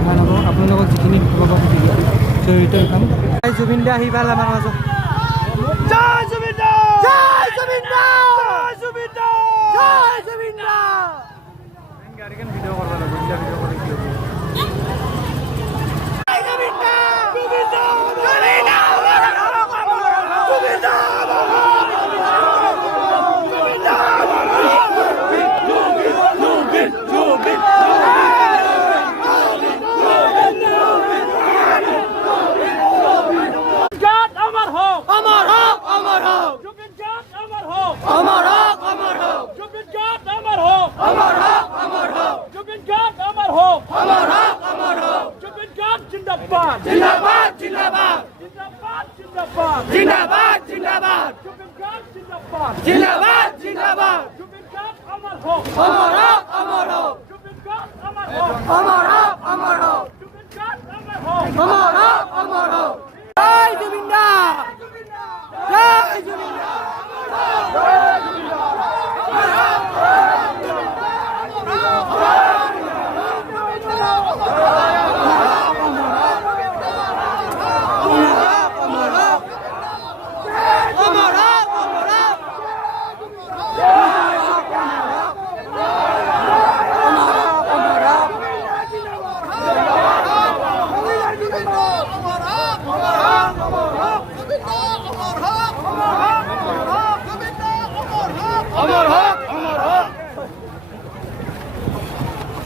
দেখাই নব আপোনালোকক যিখিনি খবৰ জড়িত কাম জুবিন দা আহি পাল আমাৰ মাজত জয় জুবিন দা জয় জুবিন দা জয় জুবিন দা জয় জুবিন দা গাড়ীখন ভিডিঅ' কৰিব লাগিব ভিডিঅ' কৰি কি হ'ব जिंदाबाद जिंदाबाद जिंदाबाद जिंदाबाद जिंदाबाद जिंदाबाद जिंदाबाद जिंदाबाद जिंदाबाद अमर हो अमर हो अमर हो अमर हो अमर हो अमर हो अमर हो अमर हो